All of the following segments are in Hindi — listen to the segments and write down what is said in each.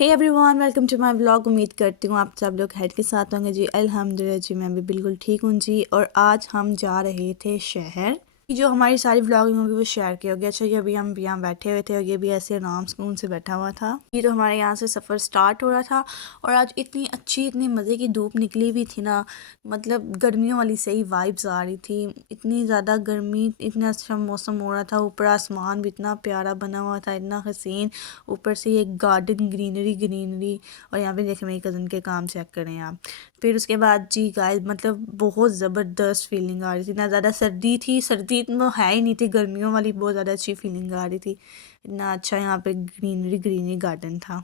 Hey everyone, welcome to my vlog. उम्मीद करती हूँ आप सब लोग खैर के साथ होंगे जी। अल्हम्दुलिल्लाह जी, मैं भी बिल्कुल ठीक हूँ जी। और आज हम जा रहे थे शहर। जो हमारी सारी व्लॉगिंग होगी वो शेयर किया गया। अच्छा, ये अभी हम यहाँ बैठे हुए थे और ये भी ऐसे आराम सुकून से बैठा हुआ था। ये तो हमारे यहाँ से सफ़र स्टार्ट हो रहा था और आज इतनी अच्छी इतनी मज़े की धूप निकली हुई थी ना, मतलब गर्मियों वाली सही वाइब्स आ रही थी। इतनी ज़्यादा गर्मी, इतना अच्छा मौसम हो रहा था, ऊपर आसमान भी इतना प्यारा बना हुआ था, इतना हसीन। ऊपर से ये गार्डन, ग्रीनरी ग्रीनरी। और यहाँ पे देखें मेरी कज़न के काम चेक करें आप। फिर उसके बाद जी गाइस, मतलब बहुत ज़बरदस्त फीलिंग आ रही थी। ना ज़्यादा सर्दी थी, सर्दी तो है ही नहीं थी, गर्मियों वाली बहुत ज़्यादा अच्छी फीलिंग आ रही थी। इतना अच्छा यहाँ पे ग्रीनरी ग्रीनरी गार्डन था।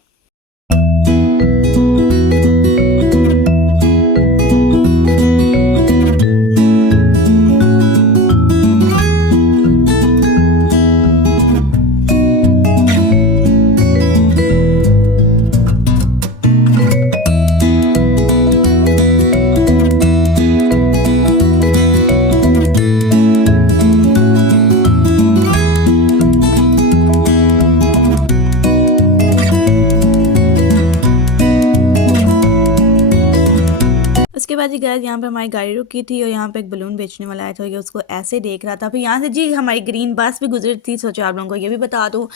उसके बाद जी गाइस, यहाँ पे हमारी गाड़ी रुकी थी और यहाँ पे एक बलून बेचने वाला आया था। ये उसको ऐसे देख रहा था। फिर यहाँ से जी हमारी ग्रीन बस भी गुजरी थी, सोचा आप लोगों को ये भी बता दूँ।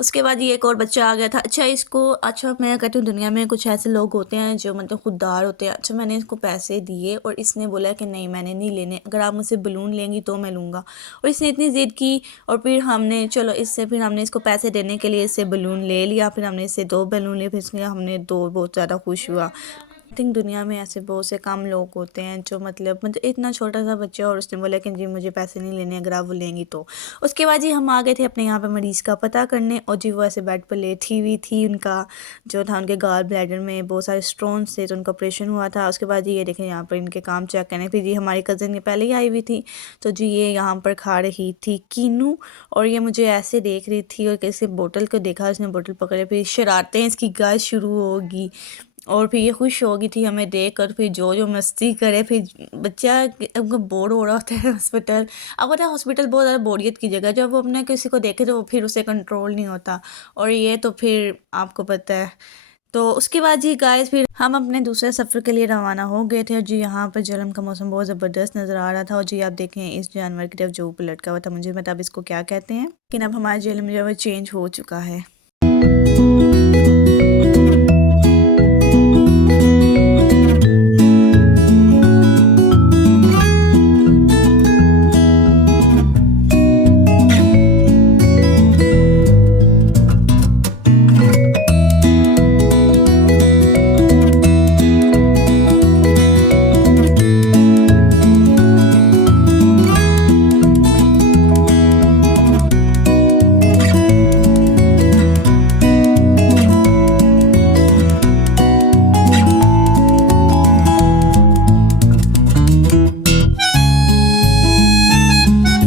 उसके बाद ये एक और बच्चा आ गया था। अच्छा मैं कहती हूँ दुनिया में कुछ ऐसे लोग होते हैं जो मतलब खुददार होते हैं। अच्छा, मैंने इसको पैसे दिए और इसने बोला कि नहीं मैंने नहीं लेने, अगर आप मुझसे बलून लेंगी तो मैं लूँगा। और इसने इतनी ज़िद की और फिर हमने इसको पैसे देने के लिए इससे बलून ले लिया। फिर हमने इससे 2 बलून लिए, फिर इसलिए हमने 2 बहुत ज़्यादा खुश हुआ। आई थिंक दुनिया में ऐसे बहुत से कम लोग होते हैं जो मतलब इतना छोटा सा बच्चा और उसने बोला कि जी मुझे पैसे नहीं लेने, अगर आप वो लेंगी तो। उसके बाद जी हम आ गए थे अपने यहाँ पे मरीज़ का पता करने और जी वो ऐसे बेड पर लेटी हुई थी। उनका जो था, उनके गाल ब्लैडर में बहुत सारे स्टोन्स थे तो उनका ऑपरेशन हुआ था। उसके बाद जी ये देखें यहाँ पर इनके काम चेक करने। फिर जी हमारी कज़न ये पहले ही आई हुई थी तो जी ये यहाँ पर खा रही थी कीनू और ये मुझे ऐसे देख रही थी और किसी बोतल को देखा, उसने बोतल पकड़े। फिर शरारतें इसकी गाय शुरू होगी और फिर ये खुश हो गई थी हमें देख कर। फिर जो जो मस्ती करे, फिर बच्चा उनको बोर हो रहा होता है हॉस्पिटल। अब पता है हॉस्पिटल बहुत ज़्यादा बोरियत की जगह, जब वो अपने किसी को देखे तो फिर उसे कंट्रोल नहीं होता। और ये तो फिर आपको पता है। तो उसके बाद जी गाइस, फिर हम अपने दूसरे सफ़र के लिए रवाना हो गए थे और जी यहाँ पर जलम का मौसम बहुत ज़बरदस्त नज़र आ रहा था। और जी आप देखें इस जानवर की तरफ जो ऊपर लटका हुआ था, मुझे पता अब इसको क्या कहते हैं, लेकिन अब हमारा जलम जो है चेंज हो चुका है।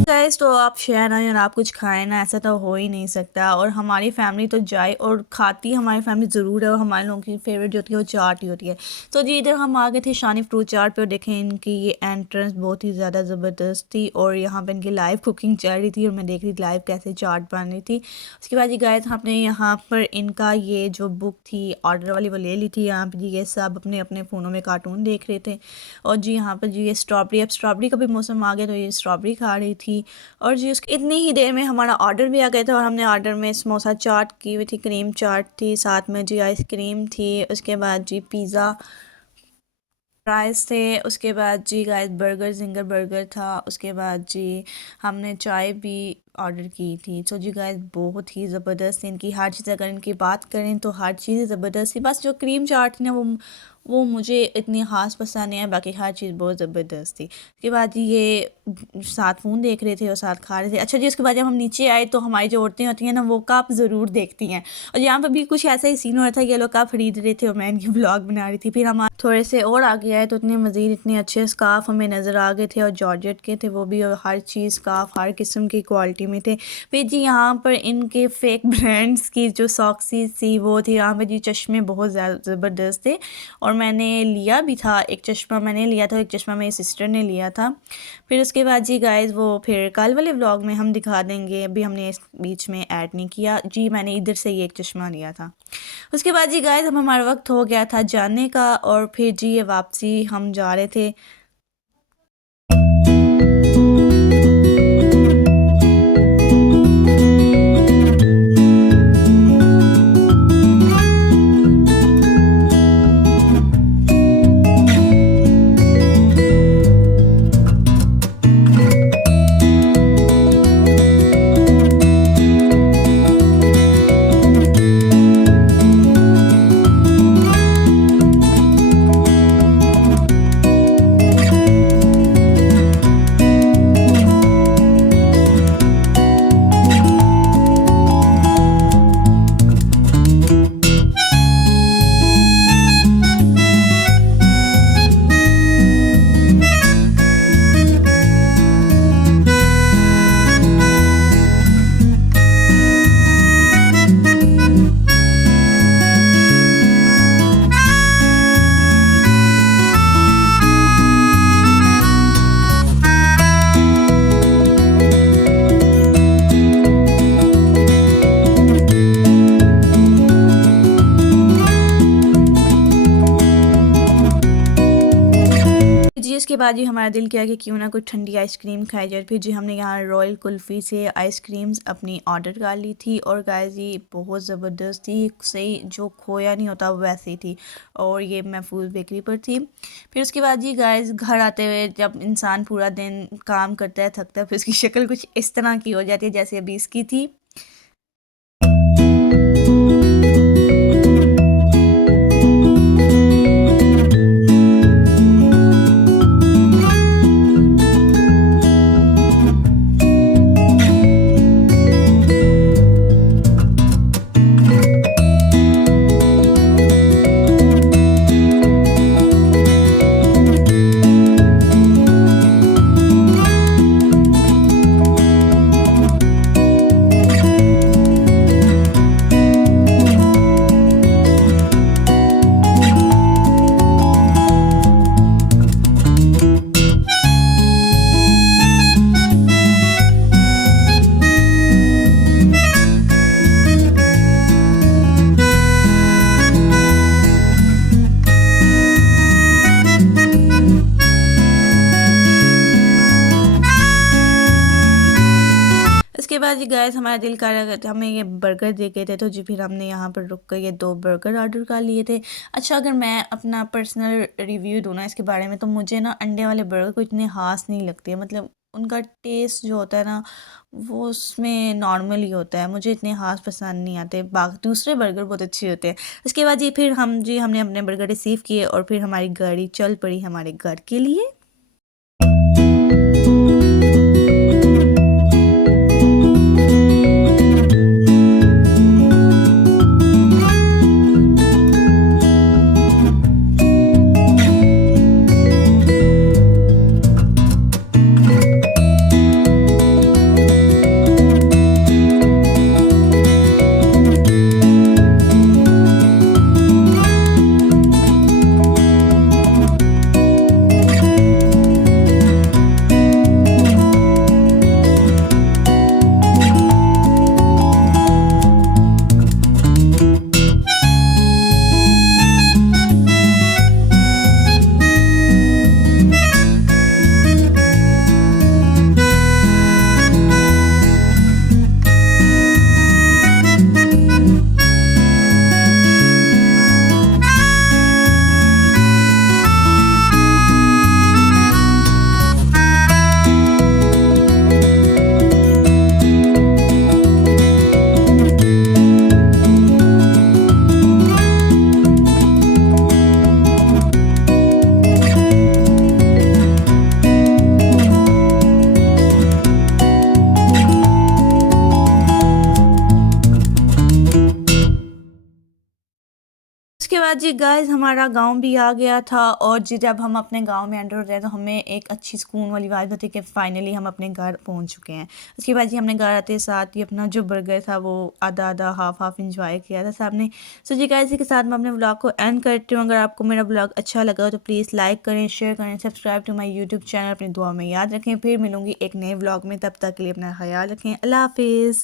गाइस, तो आप शेयर आए और आप कुछ खाएं ना, ऐसा तो हो ही नहीं सकता। और हमारी फैमिली तो जाए और खाती हमारी फैमिली ज़रूर है और हमारे लोगों की फेवरेट जो होती है वो चाट ही होती है। तो जी इधर हम आ गए थे शानी फ्रूट चाट पे और देखें इनकी ये एंट्रेंस बहुत ही ज़्यादा ज़बरदस्त थी और यहाँ पे इनकी लाइव कुकिंग चल रही थी और मैं देख रही थी लाइव कैसे चाट बन रही थी। उसके बाद जी गाइस, हमने यहाँ पर इनका ये जो बुक थी ऑर्डर वाली वो ले ली थी। यहाँ पर जी ये सब अपने अपने फ़ोनों में कार्टून देख रहे थे। और जी यहाँ पर जी ये स्ट्रॉबेरी, अब स्ट्रॉबेरी का भी मौसम आ गया तो ये स्ट्रॉबेरी खा रही थी। और जी उसकी इतनी ही देर में हमारा ऑर्डर भी आ गया था और हमने ऑर्डर में समोसा चाट की हुई थी, क्रीम चाट थी, साथ में जी आइसक्रीम थी। उसके बाद जी पिज़्ज़ा फ्राइज़ थे। उसके बाद जी गाइस बर्गर, जिंगर बर्गर था। उसके बाद जी हमने चाय भी ऑर्डर की थी। तो जी गाइस बहुत ही ज़बरदस्त इनकी हर चीज़, अगर इनकी बात करें तो हर चीज़ ज़बरदस्त थी। बस जो क्रीम चाट थी ना वो मुझे इतनी ख़ास पसंद नहीं है, बाकी हर चीज़ बहुत ज़बरदस्त थी। उसके बाद जी ये साथ फ़ोन देख रहे थे और साथ खा रहे थे। अच्छा जी, उसके बाद जब हम नीचे आए तो हमारी जो औरतें होती हैं ना वो कप ज़रूर देखती हैं। और यहाँ पर भी कुछ ऐसा ही सीन हो रहा था, ये लोग कप खरीद रहे थे और मैं इनकी व्लॉग बना रही थी। फिर हम थोड़े से और आगे आए तो इतने मज़ीद इतने अच्छे स्कार्फ़ हमें नज़र आ गए थे और जॉर्जेट के थे वो भी, और हर चीज़ स्कार्फ़ हर किस्म की क्वालिटी सिटी में थे। फिर जी यहाँ पर इनके फेक ब्रांड्स की जो सॉक्सीज़ थी वो थी। यहाँ पे जी चश्मे बहुत ज़्यादा ज़बरदस्त थे और मैंने लिया भी था। एक चश्मा मैंने लिया था, एक चश्मा मेरी सिस्टर ने लिया था। फिर उसके बाद जी गाइज़ वो फिर कल वाले व्लॉग में हम दिखा देंगे, अभी हमने इस बीच में ऐड नहीं किया। जी मैंने इधर से ये एक चश्मा लिया था। उसके बाद जी गाइज़ अब हमारा वक्त हो गया था जाने का और फिर जी ये वापसी हम जा रहे थे। जी इसके बाद जी हमारा दिल किया कि क्यों ना कोई ठंडी आइसक्रीम खाई जाए। फिर जी हमने यहाँ रॉयल कुल्फ़ी से आइसक्रीम्स अपनी ऑर्डर कर ली थी और गाइस ये बहुत ज़बरदस्त थी, सही जो खोया नहीं होता वैसी थी और ये महफूज बेकरी पर थी। फिर उसके बाद जी गाइस घर आते हुए जब इंसान पूरा दिन काम करता है थकता है फिर उसकी शक्ल कुछ इस तरह की हो जाती है जैसे अभी इसकी थी। उसके बाद जी गाइस हमारा दिल कर रहा था, हमें ये बर्गर दे गए थे तो जी फिर हमने यहाँ पर रुक कर ये 2 बर्गर ऑर्डर कर लिए थे। अच्छा अगर मैं अपना पर्सनल रिव्यू दूँ ना इसके बारे में तो मुझे ना अंडे वाले बर्गर को इतने ख़ास नहीं लगते, मतलब उनका टेस्ट जो होता है ना वो उसमें नॉर्मल ही होता है, मुझे इतने ख़ास पसंद नहीं आते। बाकी दूसरे बर्गर बहुत अच्छे होते हैं। उसके बाद जी फिर हमने अपने बर्गर रिसीव किए और फिर हमारी गाड़ी चल पड़ी हमारे घर के लिए। बाद जी गाइस हमारा गांव भी आ गया था। और जी जब हम अपने गांव में एंटर होते हैं तो हमें एक अच्छी सुकून वाली बात होती है कि फाइनली हम अपने घर पहुंच चुके हैं। उसके बाद जी हमने घर आते साथ ही अपना जो बर्गर था वो आधा आधा हाफ हाफ इंजॉय किया था साहब ने। सो जी गाइस के साथ मैं अपने ब्लॉग को एंड करती हूँ। अगर आपको मेरा ब्लॉग अच्छा लगा तो प्लीज़ लाइक करें, शेयर करें, subscribe to my YouTube channel. अपनी दुआ में याद रखें। फिर मिलूंगी एक नए ब्लॉग में, तब तक के लिए अपना ख्याल रखें। अल्लाह हाफिज़।